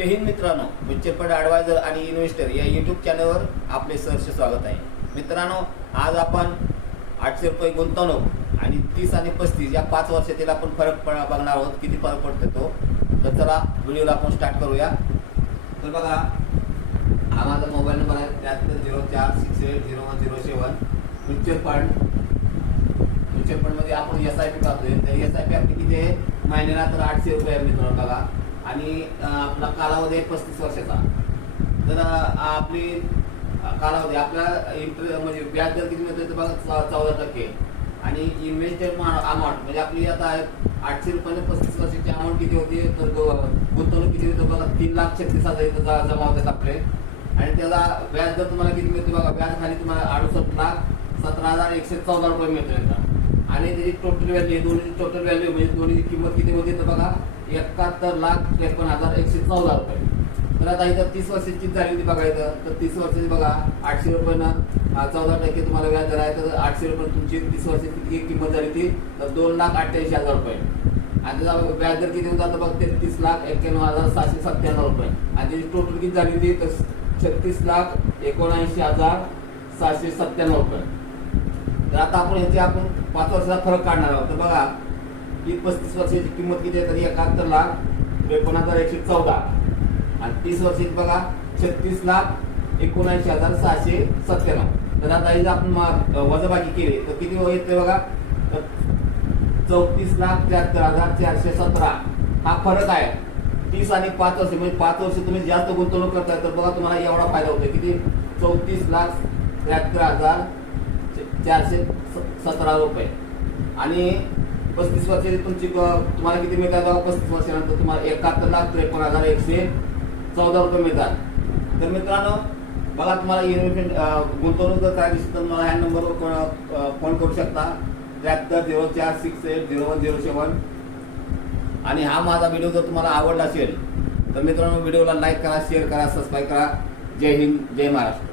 जय हिंद मित्रांनो, mutual fund adviser आणि investor या यूट्यूब चॅनलवर आपले सहर्ष स्वागत आहे. मित्रांनो, आज आपण 800 रुपये गुंतवणूक आणि 30 आणि 35 या 5 वर्षातील आपण फरक बघणार आहोत. किती फरक पडतो तो. तर चला व्हिडिओला आपण स्टार्ट करूया. तर बघा, हा माझा मोबाईल नंबर आहे 7304680107. म्युच्युअल फंडमध्ये आपण SIP करतोय. तर SIP आपली किती आहे महिन्याला? तर 800 रुपये आहे मित्रांनो बघा. आणि आपला कालावधी आहे 35 वर्षाचा. तर आपली कालावधी आपला म्हणजे व्याज दर किती मिळतो तर बघा 14%. आणि इन्व्हेस्टेड अमाऊंट म्हणजे आपली आता 800 रुपये 35 वर्षाची अमाऊंट किती होती तर गुंतवणूक किती होतं बघा 3,36,000 इथं जमा होतात आपले. आणि त्याला व्याज दर तुम्हाला किती मिळतो बघा. व्याज खाली तुम्हाला 68,17,114 रुपये मिळतो. आणि त्याची टोटल व्हॅल्यू, दोन्ही टोटल व्हॅल्यू म्हणजे दोन्ही किंमत किती होती तर बघा 71,53,114 रुपये. तर आता इथं 30 वर्षाची झाली होती बघा. इथं तर 30 वर्षाची बघा 800 रुपयानं 14% तुम्हाला व्याज दर आहे. तर 800 रुपये तुमची 30 वर्षाची किंमत झाली होती तर 2,88,000 रुपये. आणि त्याचा व्याज दर किती होता तर बघ 33,91,797 रुपये. आणि त्याची टोटल किती झाली होती तर 36,79,797 रुपये. तर आता आपण ह्याची 5 वर्षाचा फरक काढणार आहोत. तर बघा ही 35 वर्षाची किंमत किती आहे तर 71,53,114. आणि 30 वर्षाची बघा 36,79,697. तर आता ही आपण वजाबाकी केली तर किती येते बघा 34,73,417. हा फरक आहे 30 आणि 5 वर्ष. म्हणजे 5 वर्ष तुम्ही जास्त गुंतवणूक करताय तर बघा तुम्हाला एवढा फायदा होतो. किती 34,73,417 रुपये. आणि 35 वर्षाची तुमची तुम्हाला किती मिळतात बघा. 35 वर्षानंतर तुम्हाला 71,53,114 रुपये मिळतात. तर मित्रांनो बघा, तुम्हाला इन्व्हेस्टमेंट गुंतवणूक जर करायची असेल तर मला ह्या नंबरवर फोन करू शकता 7304680107. आणि हा माझा व्हिडिओ जर तुम्हाला आवडला असेल तर मित्रांनो व्हिडिओला लाईक करा, शेअर करा, सबस्क्राईब करा. जय हिंद, जय महाराष्ट्र.